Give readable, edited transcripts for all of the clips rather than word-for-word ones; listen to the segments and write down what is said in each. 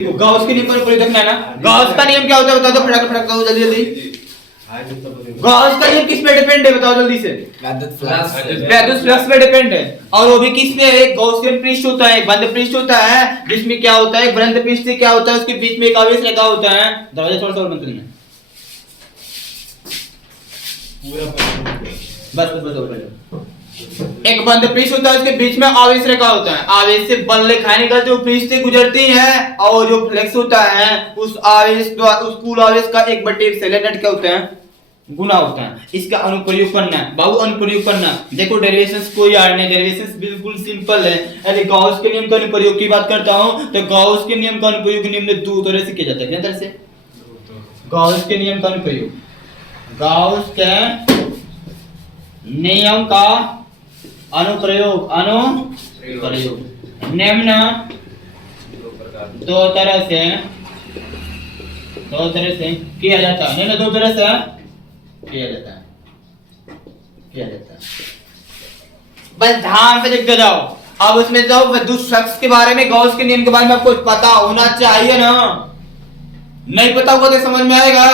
Gauss के नियम का प्रयोग देखना है ना। गॉस का नियम क्या होता है बताओ तो, फटाफट फटाफट बताओ जल्दी जल्दी। गॉस का नियम किस पे डिपेंड है बताओ जल्दी से। वैद्युत फ्लक्स पे डिपेंड है। और वो भी किस पे है, एक गॉसियन पृष्ठ होता है, एक बंद पृष्ठ होता है, जिसमें क्या होता है, एक बंद पृष्ठ से क्या होता है, उसके बीच में एक आवेश रेखा होता है। दरवाजा थोड़ा सा और बंद करना बस और एक बंद पृष्ठ होता है, उसके बीच में आवेश रेखा होता है। आवेश से बल रेखाएं निकल जो पृष्ठ से गुजरती है, और जो फ्लक्स होता है उस आवेश द्वारा, उस कुल आवेश का 1/4 क्या होता है, गुना होता है। इसका अनुप्रयोग करना है बाबू, अनुप्रयोग करना। देखो डेरिवेशंस कोई याद नहीं, डेरिवेशंस बिल्कुल सिंपल है। यदि गॉस के नियम का अनुप्रयोग की बात करता हूं तो गॉस के नियम का अनुप्रयोग निम्न दो तरह से किया जाता है। किस तरह से? गॉस के नियम का अनुप्रयोग, गॉस के नियम का अनुप्रयोग निम्न दो तरह से किया जाता है। निम्न दो तरह से किया जाता है। बस ध्यान से देखते जाओ। अब उसमें जाओ विद्युत फ्लक्स के बारे में, गॉस के नियम के बारे में आपको पता होना चाहिए ना। नहीं पता होगा तो समझ में आएगा।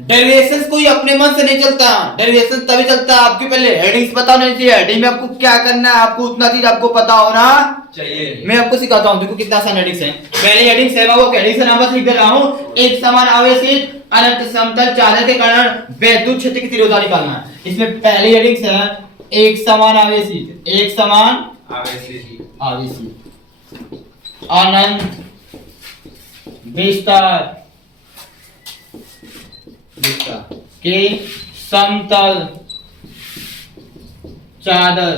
डेरिवेशंस कोई अपने मन से नहीं चलता, डेरिवेशंस तभी चलता है आपके पहले हेडिंग्स पता होनी चाहिए। हेडिंग में आपको क्या करना है, आपको उतना चीज आपको पता होना चाहिए। मैं आपको सिखाता हूं, देखो कितना आसान हेडिंग्स है। पहले हेडिंग है वो हेडिंग से नाम लिख दे रहा हूं। एक समान आवेशित अनंत समतल चालक के कारण विद्युत क्षेत्र की तीव्रता निकालना है। इसमें पहली हेडिंग है एक समान आवेशित अनंत विस्तार के समतल चादर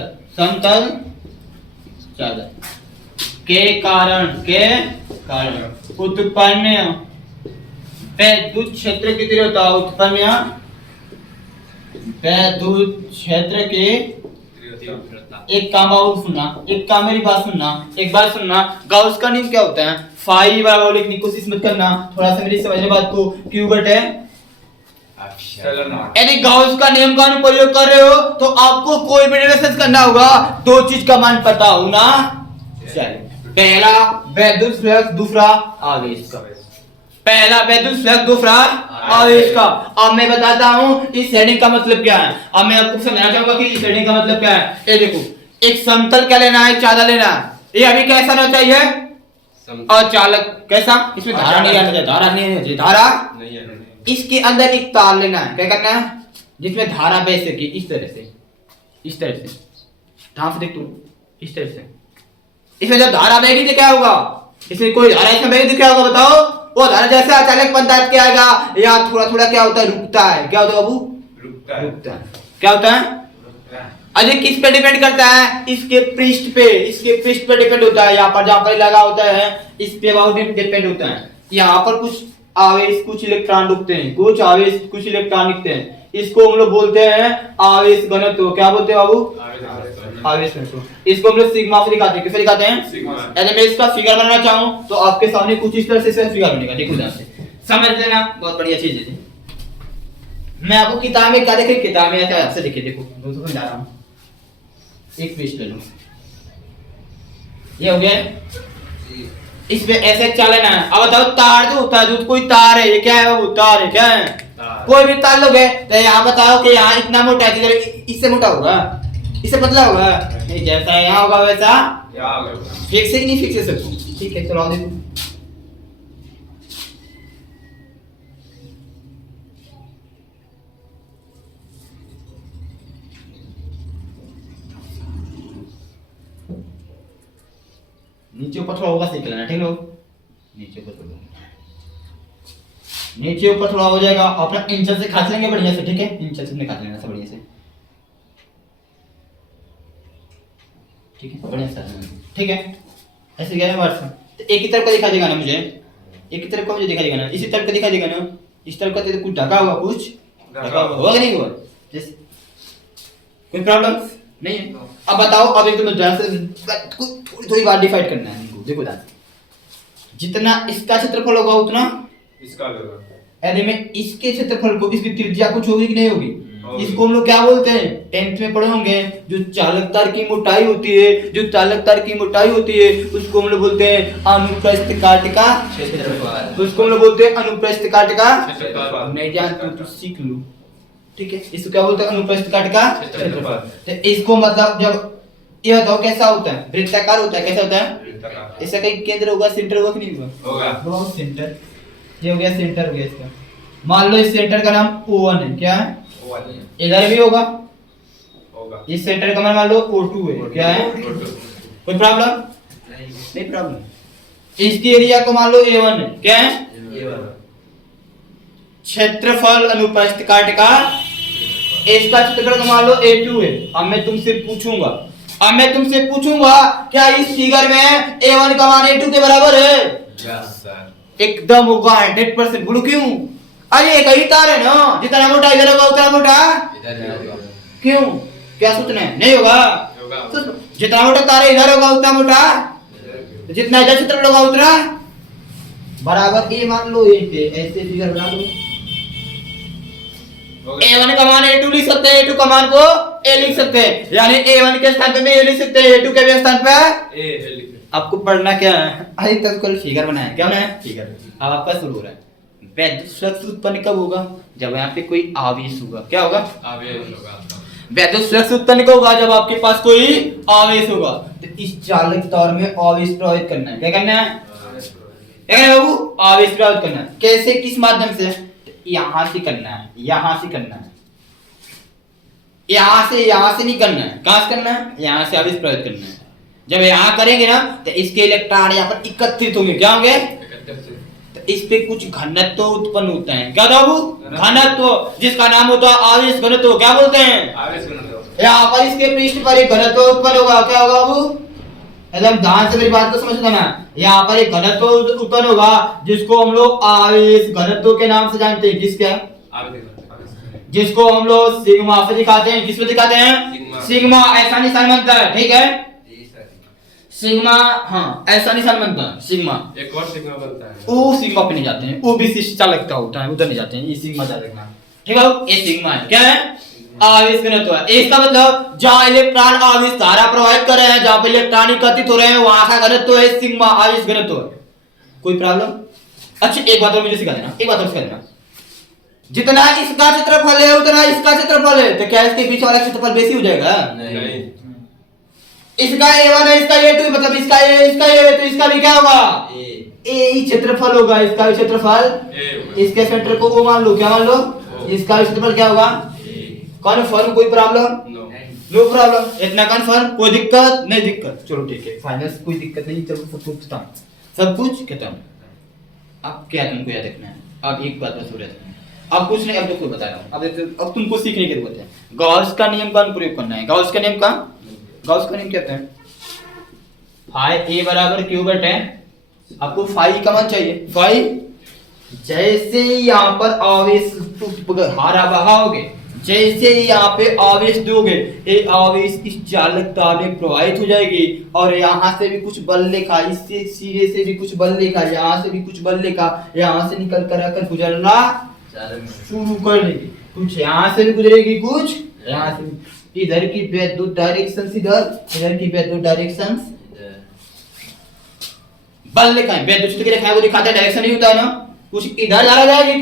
के कारण उत्पन्न विद्युत क्षेत्र की तीव्रता, एक काम और सुनना, एक काम मेरी बात सुनना, एक बात सुनना। गॉस का नियम क्या होता है, फाई बराबर लिखने की कोशिश मत करना, थोड़ा सा मेरी समझने बात को। क्यू बटे यदि गॉस का नियम का अनुप्रयोग कर रहे हो तो आपको कोई भी डेरिवेशन करना होगा, दो चीज का मान पता होना चाहिए। पहला विद्युत फ्लक्स, दूसरा आवेश का। पहला विद्युत फ्लक्स, दूसरा आवेश का। अब मैं बताता हूं इस हेडिंग का मतलब क्या है। अब मैं आपको समझाना चाहूंगा कि इस हेडिंग का मतलब क्या है। ये देखो, एक समतल क्या लेना है, चादर लेना है। ये अभी कैसा रहना चाहिए, और चालक कैसा, इसमें धारा नहीं आना चाहिए, धारा नहीं है, धारा नहीं है। इसके अंदर एक तार लेना है, क्या करना है, जिसमें धारा बह सके, इस तरह से ध्यान से देख तू, इस तरह से। इसमें जब धारा बहेगी तो क्या होगा, इसमें कोई धारा इसमें बहेगी तो क्या होगा बताओ। वो धारा जैसे अचानक पंदात के आएगा या थोड़ा थोड़ा क्या होता है, रुकता है। क्या होता है बाबू, रुकता है। क्या होता है, अरे किस पे डिपेंड करता है, इसके पृष्ठ पे डिपेंड होता है। यहाँ पर जहाँ पर लगा होता है इस पे बहुत डिपेंड होता है। यहाँ पर कुछ आवेश, कुछ इलेक्ट्रॉन रुकते हैं, कुछ आवेश, कुछ इलेक्ट्रॉन रुकते हैं। इसको हम लोग बोलते हैं आवेश घनत्व। क्या बोलते हैं बाबू, आवेश घनत्व। इसको हम लोग सिग्मा से दिखाते हैं। किससे दिखाते हैं, यदि मैं इसका फिगर बनाना चाहूं तो आपके सामने कुछ इस तरह से इसका फिगर बनेगा। देखो ध्यान से समझ लेना, बहुत बढ़िया चीज है। मैं आपको किताब में क्या देखे, किताब में ऐसे देखिए, देखो दोस्तों समझा रहा हूं। एक पेज ले लो, ये हो गया। इस पे ऐसे चलना है। अब बताओ तार जो होता है, जो कोई तार है, ये क्या है, वो तार है, क्या है, कोई भी तार लोगे तो यहाँ बताओ कि यहाँ इतना मोटा है, इससे मोटा होगा, इससे पतला होगा नहीं, जैसा यहाँ होगा वैसा फिक्स है कि नहीं फिक्स है सब। ठीक है चलो देखो, नीचे ऊपर थोड़ा होगा सीख लेना, ठीक है। नीचे ऊपर थोड़ा हो जाएगा, अपना इंचल से खास लेंगे बढ़िया से, ठीक है। इंचल से निकाल लेना सब बढ़िया से, ठीक है, बढ़िया से, ठीक है। ऐसे गया है वर्ष तो एक ही तरफ का दिखा देगा ना मुझे, एक ही तरफ का मुझे दिखा देगा ना, इसी तरफ का दिखा देगा ना, इस तरफ का तो कुछ ढका हुआ, कुछ ढका होगा नहीं हुआ, कोई प्रॉब्लम नहीं है। अब बताओ, अब एक थोड़ी बार डिवाइड करना है इनको। देखो जितना इसका क्षेत्रफल होगा उतना इसका होगा। यदि मैं इसके क्षेत्रफल को, इसकी त्रिज्या कुछ होगी कि नहीं होगी, इसको हम लोग क्या बोलते हैं, 10th में पढ़े होंगे, जो चालक तार की मोटाई होती है, जो चालक तार की मोटाई होती है उसको हम लोग बोलते हैं अनुप्रस्थ काट का क्षेत्रफल। उसको हम लोग बोलते हैं अनुप्रस्थ काट का क्षेत्रफल। नहीं जानते तो सीख लो, ठीक है। इसको क्या बोलते हैं, अनुप्रस्थ काट का क्षेत्रफल। तो इसको मतलब जब ये बताओ कैसा होता है, वृत्ताकार होता है, कैसा होता है, इसका कहीं केंद्र होगा, सेंटर होगा कि नहीं होगा, होगा सेंटर। ये हो गया सेंटर हो गया इसका। मान लो इस सेंटर का नाम O1 है, क्या है, इधर भी होगा, इस सेंटर का मान लो O2 है, क्या है, कोई प्रॉब्लम नहीं प्रॉब्लम। इसकी एरिया को मान लो A1 है, क्या है, क्षेत्रफल अनुप्रस्थ काट का, इसका क्षेत्रफल को मान लो A2 है। अब मैं तुमसे पूछूंगा क्या इस फिगर में A1 का मान A2 के बराबर है? एकदम होगा 100%। बोलो क्यों? अरे एक ही तार है ना, जितना मोटा इधर होगा उतना मोटा इधर होगा। क्यों, क्या सोचना है, नहीं होगा, जितना मोटा तार इधर होगा उतना मोटा, जितना इधर क्षेत्रफल होगा उतना बराबर। ये मान लो ऐसे फिगर बना लो, A1 का मान A2 लिख सकते हैं, A2 का मान को A लिख सकते हैं, यानी A1 के स्थान पे भी A लिख सकते हैं, A2 के भी स्थान पे A लिख। आपको पढ़ना क्या है, अभी तक कल फिगर बनाया, क्या बनाया, फिगर। अब आपका शुरू हो रहा है, वैद्युत फ्लक्स उत्पन्न कब होगा, जब यहाँ पे कोई आवेश होगा, क्या होगा, आवेश होगा। वैद्युत फ्लक्स उत्पन्न कब होगा, जब आपके पास कोई आवेश होगा। तो इस चालक तार में आवेश प्रवाहित करना है, क्या करना है, क्या करना है बाबू, आवेश प्रवाहित करना है। कैसे, किस माध्यम से, यहां से करना है, यहां से करना है, यहां से नहीं करना है, कहां से करना है, यहां से आवेश प्रवाहित करना है। जब यहां करेंगे ना तो इसके इलेक्ट्रॉन यहां पर एकत्रित होंगे, क्या होंगे, तो इस पे कुछ घनत्व उत्पन्न होता है, क्या बाबू, घनत्व, जिसका नाम होता है आवेश घनत्व, क्या बोलते हैं, आवेश घनत्व। यहाँ पर इसके पृष्ठ पर एक घनत्व उत्पन्न होगा, क्या होगा बाबू, एकदम ध्यान से मेरी बात को समझना ना। यहाँ पर एक घनत्व उत्पन्न होगा जिसको हम लोग आवेश घनत्व के नाम से जानते हैं, किसका, जिसको हम लोग सिग्मा से दिखाते हैं, किस पे दिखाते हैं, सिग्मा, ऐसा निशान बनता है, ठीक है, सिग्मा, हाँ ऐसा निशान बनता है, सिग्मा। एक और सिग्मा बनता है, वो सिग्मा पे नहीं जाते हैं, वो विशिष्ट चालकता होता है, उधर नहीं जाते हैं, ये सिग्मा चालकता, ठीक है, ये सिग्मा है, क्या है, आवेश घनत्व है। इसका मतलब जहां इलेक्ट्रॉन आवेश धारा प्रवाहित कर रहे हैं, जहां पे इलेक्ट्रॉन एकत्रित हो रहे हैं, वहां का घनत्व है सिग्मा, आवेश घनत्व है। कोई प्रॉब्लम? अच्छा एक बात और मुझे सिखा देना, एक बात और सिखा देना, जितना इसका क्षेत्रफल है उतना इसका क्षेत्रफल है, तो क्या इसके बीच वाला क्षेत्रफल बेसी हो जाएगा? नहीं। इसका A1 है, इसका A2, मतलब इसका A है, तो इसका भी क्या होगा, A ही क्षेत्रफल होगा, इसका भी क्षेत्रफल, इसके सेंटर को वो मान लो, क्या मान लो, इसका भी क्षेत्रफल क्या होगा, कन्फर्म, कोई प्रॉब्लम, नो प्रॉब्लम, इतना कन्फर्म, कोई दिक्कत नहीं, दिक्कत, चलो ठीक है, फाइनल कोई दिक्कत नहीं, चलो सब कुछ खत्म, सब कुछ खत्म। अब क्या तुमको याद रखना है, अब एक बात बस हो रहा है, अब कुछ नहीं, अब देखो बता रहा हूँ, अब तुमको सीखने की जरूरत है, गॉस का नियम का अनुप्रयोग करना है। गॉस का नियम का, गॉस का नियम क्या कहता है, फाई A बराबर Q बटे, आपको फाई का मान चाहिए, फाई, जैसे यहाँ पर आवेश हारा बहाओगे, जैसे यहाँ पे आवेश दोगे, ये आवेश इस चालक तार में प्रवाहित हो जाएगी, और यहाँ से भी कुछ बल लेखा, इससे सिरे से भी कुछ बल लेखा, यहाँ से भी कुछ बल लेखा, यहाँ से निकल कर आकर गुजरना शुरू कर देगी, कुछ यहाँ से भी गुजरेगी, कुछ यहाँ से भी। इधर की वैद्युत डायरेक्शन इधर की वैद्युत डायरेक्शन बल लेखा है, वैद्युत क्षेत्र की रेखाएं को दिखाता है, डायरेक्शन नहीं होता है ना, कुछ इधर जा जाएगी,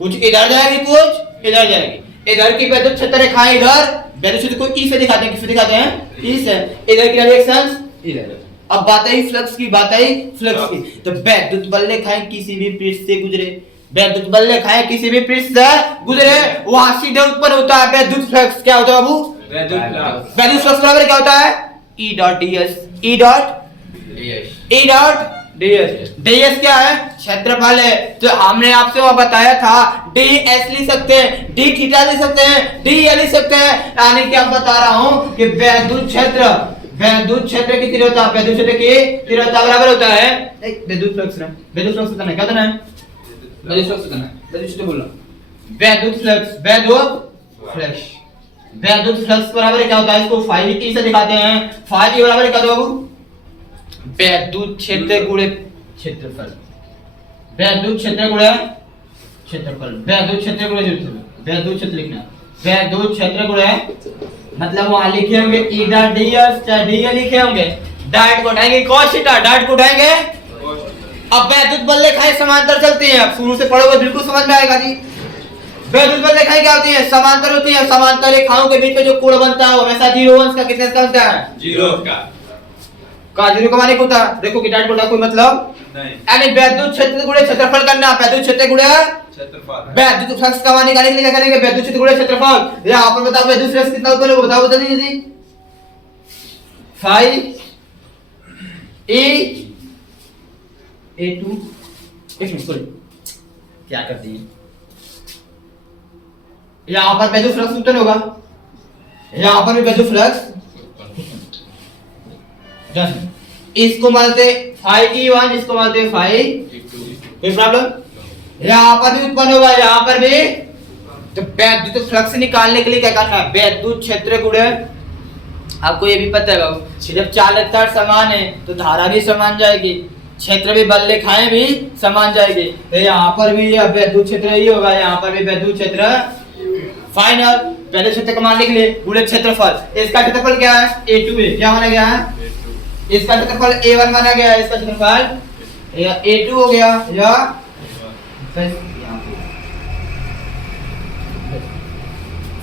कुछ इधर जाएगी, कुछ इधर जाएगी। इधर की वैद्युत क्षेत्र रेखाएं इधर वैद्युत क्षेत्र को ई से दिखाते हैं, किससे दिखाते हैं, ई से। इधर की डायरेक्शन इधर। अब बात आई फ्लक्स की, बात आई फ्लक्स की, तो वैद्युत बल रेखाएं किसी भी पृष्ठ से गुजरे, वैद्युत बल रेखाएं किसी भी पृष्ठ से गुजरे, वहां सीधे उत्पन्न होता है वैद्युत फ्लक्स। क्या होता है बाबू, वैद्युत फ्लक्स बराबर क्या होता है, E dot ds, E dot ds। ds क्या है, क्षेत्रफल है। तो हमने आपसे वो बताया था ds लिख सकते हैं, d थीटा लिख सकते हैं, d लिख सकते हैं, यानी क्या बता रहा हूं कि वैद्युत क्षेत्र की तीव्रता, वैद्युत क्षेत्र की तीव्रता बराबर होता है वैद्युत फ्लक्स। वैद्युत फ्लक्स बताना क्या देना है, वैद्युत फ्लक्स बताना है, वैद्युत क्षेत्र बोलना, वैद्युत फ्लक्स, वैद्युत फ्लक्स बराबर क्या होता है, इसको फाई ई से दिखाते हैं। फाई ई बराबर क्या होता है बाबू, वैद्युत क्षेत्र गुणे क्षेत्रफल, वैद्युत क्षेत्र गुणे क्षेत्रफल, वैद्युत क्षेत्र गुणे क्षेत्रफल, वैद्युत क्षेत्र लिखना। वैद्युत क्षेत्र को है मतलब वहां लिखे होंगे ई डॉट डीएस चाहे डीए लिखे होंगे, डॉट को उठाएंगे cos थीटा, डॉट को उठाएंगे। अब वैद्युत बल रेखाएं समांतर चलती हैं, अब शुरू से पढ़ोगे बिल्कुल समझ में आएगा जी। वैद्युत बल रेखाएं क्या होती हैं? समांतर होती हैं। समांतर रेखाओं के बीच में जो कोण बनता है वो हमेशा 0 अंश का कितने का होता है? 0 का 0 का माने क्या होता है? देखो कि डॉट को कोई मतलब नहीं, यानी वैद्युत क्षेत्र गुणे क्षेत्रफल करना। वैद्युत क्षेत्र गुणे क्षेत्रफल। वैद्युत फ्लक्स का मान निकालने के लिए क्या करेंगे? वैद्युत क्षेत्र गुणे क्षेत्रफल। यहाँ पर बताओ वैद्युत फ्लक्स कितना उत्पन्न होगा? बताओ बता दीजिए। फाई ए A2 एक मिनट सॉरी क्या कर दिए, यहाँ पर वैद्युत फ्लक्स उत्पन्न होगा, यहाँ पर भी वैद्युत फ्लक्स। इसको मानते फाई E1, इसको मानते फाई, कोई प्रॉब्लम? यहाँ पर भी उत्पन्न होगा, यहाँ पर भी। तो वैद्युत फ्लक्स निकालने के लिए क्या करना है? वैद्युत क्षेत्र गुणे, आपको ये भी पता है बाबू, जब चालकता समान है तो धारा भी समान जाएगी, क्षेत्र भी बल रेखाएं भी समान जाएगी। तो यहाँ पर भी वैद्युत क्षेत्र ही होगा, यहाँ पर भी वैद्युत क्षेत्र। फाइनल वैद्युत क्षेत्र का मान लिख लिए गुणे क्षेत्रफल। इसका क्षेत्रफल क्या है? A2 है। क्या माना गया है? इसका क्षेत्रफल A1 माना गया है, इसका क्षेत्रफल A2 हो गया। या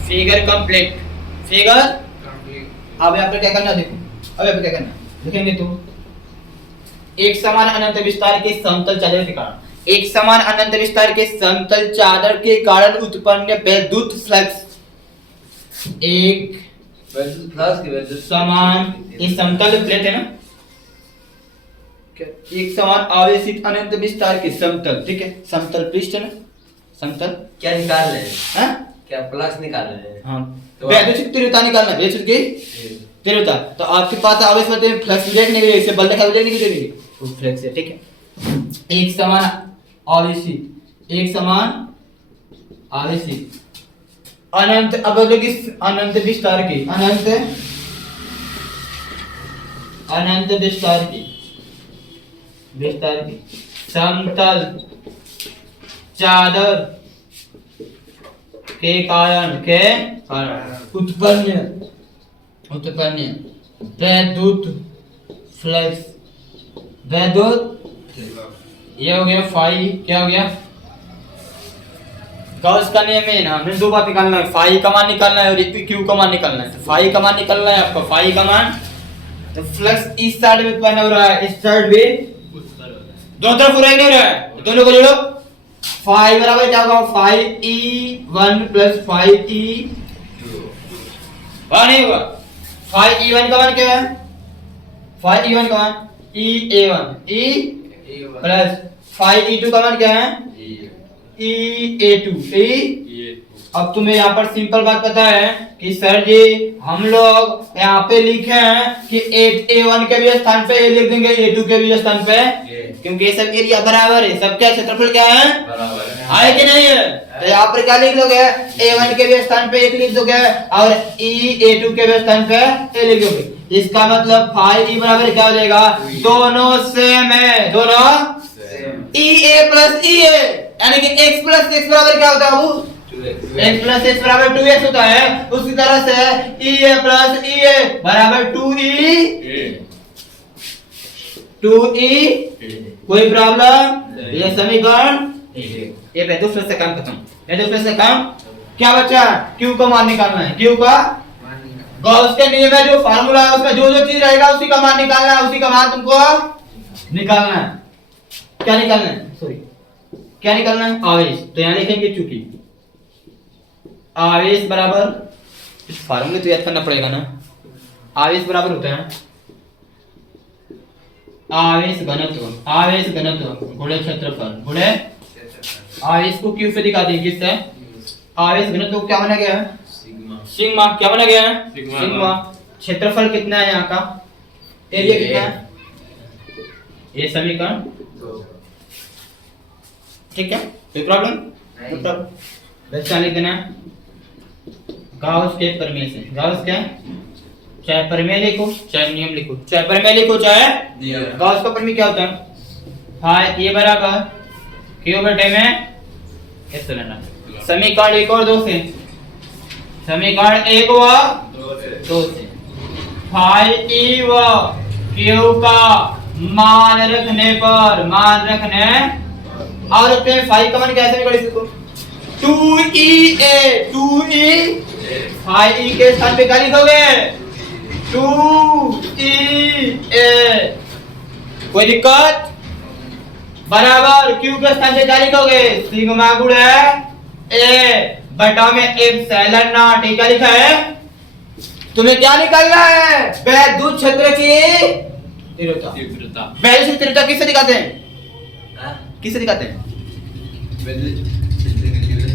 फिगर कंप्लीट, फिगर। अब यहाँ पर क्या करना देखो, अब यहाँ पर क्या करना लिखेंगे तो एक समान अनंत विस्तार के समतल चादर के कारण, एक समान अनंत विस्तार के समतल चादर के कारण उत्पन्न वैद्युत फ्लक्स, एक वैद्युत फ्लक्स की वजह से समान इस समतल प्लेट है ना, एक समान आवेशित अनंत विस्तार के समतल, ठीक है, समतल पृष्ठ है ना, समतल क्या निकाल रहे हैं? हाँ क्या फ्लक्स निकाल रहे हैं? हाँ तो वैद्युत तीव्रता निकालना है, वैद्युत की तीव्रता। तो आपके पास आवेश में फ्लक्स देखने के लिए इसे बल रेखा देखने के लिए वो फ्लक्स है, ठीक है। एक समान आवेशित, एक समान आवेशित अनंत, अब लोग इस अनंत विस्तार की, अनंत विस्तार की समतल चादर के कारण उत्पन्न वैद्युत फ्लक्स, ये हो गया फाई, क्या हो गया? गॉस का नियम है ना, हमें दो बात निकालना है, फाई का मान निकालना है और क्यू का मान निकालना है। तो फाई का मान निकालना है आपको, फाई का मान। तो फ्लक्स इस साइड में उत्पन्न हो रहा है, इस साइड भी दोनों तरफ हो रहा है, नहीं हो रहा है? दोनों को जोड़ो, फाई बराबर क्या होगा? Phi E1 plus phi E2 नहीं होगा। फाई E1 का मान क्या है? फाई E1 का मान E प्लस फाई E2 का मान क्या है? E अब तुम्हें यहाँ पर सिंपल बात पता है कि सर जी हम लोग यहाँ पे लिखे हैं कि A1 के भी स्थान पे A लिख देंगे, A2 के भी स्थान पे, क्योंकि ये सब एरिया बराबर है, सबका क्षेत्रफल क्या है? बराबर है कि नहीं है? तो यहाँ पर क्या लिख दोगे? A1 के भी स्थान पे 1 लिख दोगे और A2 के भी स्थान पे A लिख दोगे। इसका मतलब फाई E बराबर क्या हो जाएगा? दोनों सेम है, दोनों EA प्लस EA, यानी कि x प्लस x बराबर क्या होता है बाबू? x प्लस x बराबर 2x होता है। उसी तरह से EA प्लस EA बराबर 2E। कोई प्रॉब्लम? ये समीकरण, ये वैद्युत फ्लक्स का काम खत्म। वैद्युत फ्लक्स का काम क्या बचा? Q का मान निकालना है। Q का गॉस के नियम है, जो फार्मूला है उसमें जो जो चीज रहेगा उसी का मान निकालना है, उसी का मान तुमको निकालना है। क्या निकालना है? सॉरी, क्या निकालना है? आवेश। तो यहाँ लिखेंगे चूंकि आवेश बराबर, इस फार्मूले तो याद करना पड़ेगा ना, आवेश बराबर होता है आवेश घनत्व गुणे क्षेत्रफल, गुणे आवेश को क्यू से दिखा देंगे, किससे? आवेश घनत्व क्या माना गया है? सिग्मा। क्या माना गया है? सिग्मा। क्षेत्रफल कितना है यहाँ का? एरिया कितना है? ये समीकरण, ठीक है, कोई प्रॉब्लम? बच्चा लिख देना गाउस के प्रमेय से। गाउस क्या? चाहे प्रमेय लिखो चाहे नियम लिखो, चाहे प्रमेय लिखो चाहे नियम। गाउस का प्रमेय क्या होता है? फाई ए बराबर क्यू बटे में एप्सिलॉन समीकरण एक और दो से, समीकरण एक व दो से फाई ई व क्यू का मान रखने और अपने फाई का मान कैसे निकाल इसको 2e 2e फाई ई के स्थान पे क्या लिखोगे 2e कोई दिक्कत बराबर क्यू के स्थान पे क्या लिखोगे सिग्मा गुणा ए बटा में एप्सिलॉन नॉट क्या लिखा है तुम्हें क्या निकालना है वैद्युत क्षेत्र की तीव्रता वैद्युत क्षेत्र तीव्रता किससे दिखाते हैं किससे दिखाते हैं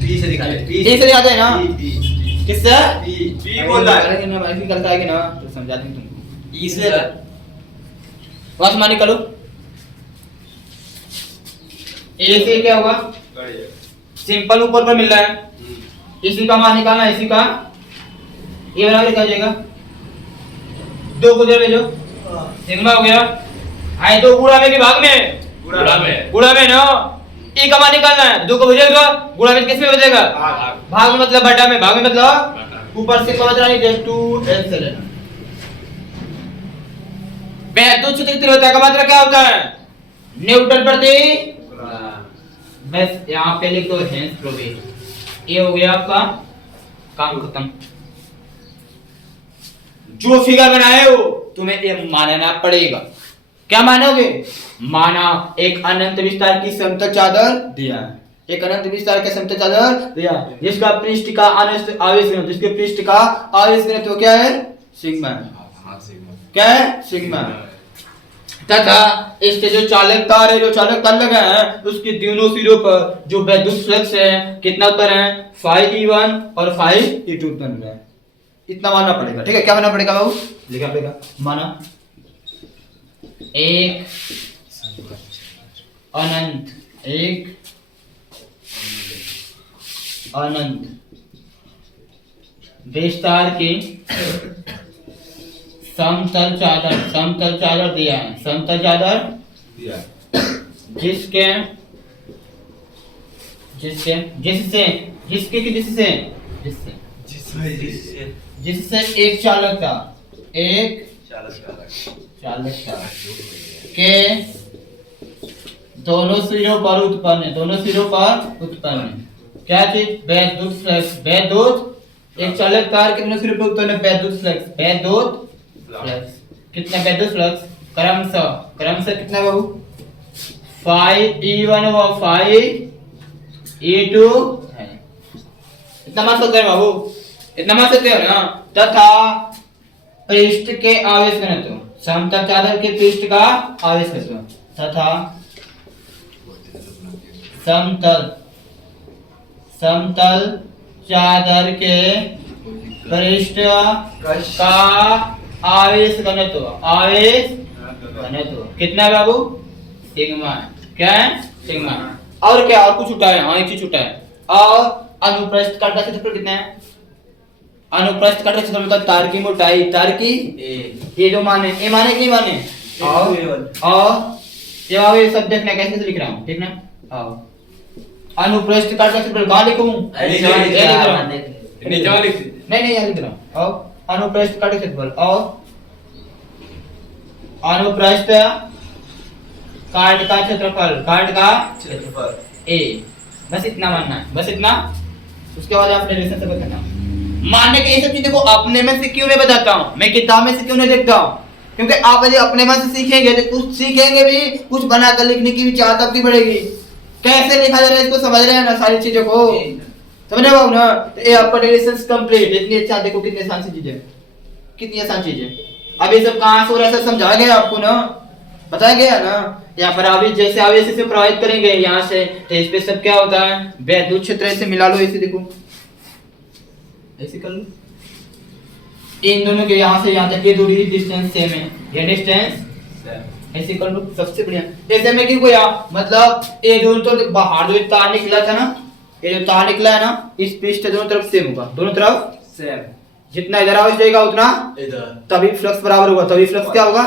पी से दिखाते हैं पी से दिखाते हैं ना किससे पी बोलता है अरे ना ऐसे करता है कि ना तो समझा दूं तुमको ई से वहां से मान निकालो ए से क्या होगा सिंपल ऊपर पर मिल रहा है इसी का मान निकालना है इसी का ये बराबर लिखा जाएगा दो को जोड़ भेजो सिग्मा हो गया आए दो गुणा में कि भाग में गुणा में ना ए का मान निकालना है दो को भेजेगा गुणा में किस में बचेगा भाग में मतलब बटा में भाग में मतलब ऊपर से क्या बच रहा है 2 एप्सिलॉन वैद्युत क्षेत्र की तीव्रता का मात्रा क्या होता है न्यूटन प्रति बस यहाँ पे लिख दो हेंस प्रोबेट ये हो गया आपका काम खत्म जो फिगर बनाए हो तुम्हें ये मानना पड़ेगा क्या मानोगे माना एक अनंत विस्तार की समतल चादर दिया है एक अनंत विस्तार का समतल चादर दिया जिसका पृष्ठ का आवेश घनत्व जिसके पृष्ठ का आवेश घनत्व क्या है सिग्मा क्या है सिग्मा तथा इसके जो चालक तार है जो चालक तार लगा है उसके दोनों सिरों पर जो वैद्युत फ्लक्स है कितना उत्पन्न है फाई E1 और फाई E2 उत्पन्न है इतना मानना पड़ेगा ठीक है क्या मानना पड़ेगा बाबू लिखा पड़ेगा माना एक अनंत विस्तार की समतल चादर दिया है समतल चादर जिससे एक चालक था के दोनों सिरों पर उत्पन्न क्या चीज वैद्युत एक चालक तार कितने सिरों पर उत्पन्न वैद्युत फ्लक्स कितना वैद्युत फ्लक्स क्रमशः कितना बाबू फाई E1 व फाई E2 है इतना मान सकते हैं बाबू इतना मान सकते हो ना तथा पृष्ठ के आवेश घनत्व समतल चादर के पृष्ठ का आवेश घनत्व तथा समतल चादर के पृष्ठ का आवेश घनत्व कितना है बाबू सिग्मा क्या है सिग्मा और क्या और कुछ छूटा है हाँ एक चीज छूटा है और अनुप्रस्थ काट का क्षेत्रफल कितना है अनुप्रस्थ काट का क्षेत्रफल तार की मोटाई तार की ये जो मान है ये माने कि नहीं माने और ये सब देखना कैसे लिख रहा हूँ ठीक ना आओ अनुप्रस्थ काट का क्षेत्रफल कहाँ लिखूं नीचे वाली नहीं यहाँ लिख रहा हूँ और अनुप्रस्थ काट का क्षेत्रफल और अनुप्रस्थ काट का क्षेत्रफल ए बस इतना मानना है बस इतना उसके बाद आप डेरिवेशन से बताना मानने के ये सब चीजें को अपने में से क्यों नहीं बताता हूँ मैं किताब में से क्यों नहीं देखता हूँ क्योंकि आप यदि अपने मन से सीखेंगे तो कुछ सीखेंगे भी कुछ बनाकर लिखने की भी चाहत आपकी बढ़ेगी कैसे लिखा जा रहा है इसको समझ रहे हैं ना सारी चीजों को समझ रहे हो ना तो ये आपका डेरिवेशन कंप्लीट इतनी अच्छा देखो कितनी आसान सी चीजें कितनी आसान चीजें अब ये सब कहाँ से हो रहा है सब समझाया गया आपको ना बताया गया ना यहाँ पर आवेश जैसे आवेश से प्रवाहित करेंगे यहाँ से तो इस पे सब क्या होता है वैद्युत क्षेत्र ऐसे मिला लो ऐसे देखो ऐसे कर लो इन दोनों के यहाँ से यहाँ तक की दूरी डिस्टेंस सेम है ये डिस्टेंस ऐसे कर लो सबसे बढ़िया ऐसे में क्यों किया मतलब ये दोनों तो बाहर जो तार निकला था ना ये जो तार निकला है ना इस पृष्ठ दोनों तरफ सेम होगा दोनों तरफ सेम जितना इधर आवेश जाएगा उतना इधर तभी फ्लक्स बराबर होगा तभी फ्लक्स क्या होगा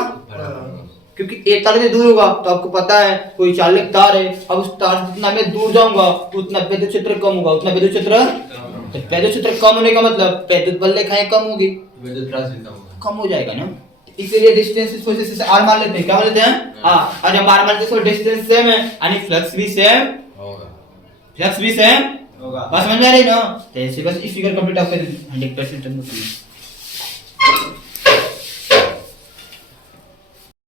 क्योंकि एक तार से दूर होगा तो आपको पता है कोई चालक तार है, अब उस तार से जितना मैं दूर जाऊंगा उतना विद्युत क्षेत्र कम होगा, उतना विद्युत क्षेत्र, तो विद्युत क्षेत्र कम होने का मतलब विद्युत बल रेखाएं कम होगी, विद्युत राशि कम होगा। कम हो जाएगा ना। इसीलिए डिस्टेंस इस वजह से आर मान लेते हैं, क्या मान लेते हैं हाँ, और जब आर मानते हैं तो डिस्टेंस सेम है यानी फ्लक्स भी सेम होगा। फ्लक्स भी सेम होगा। बात समझ में आ रही ना। तो ऐसे बस इस फिगर कंप्लीट आपके 100% होती है।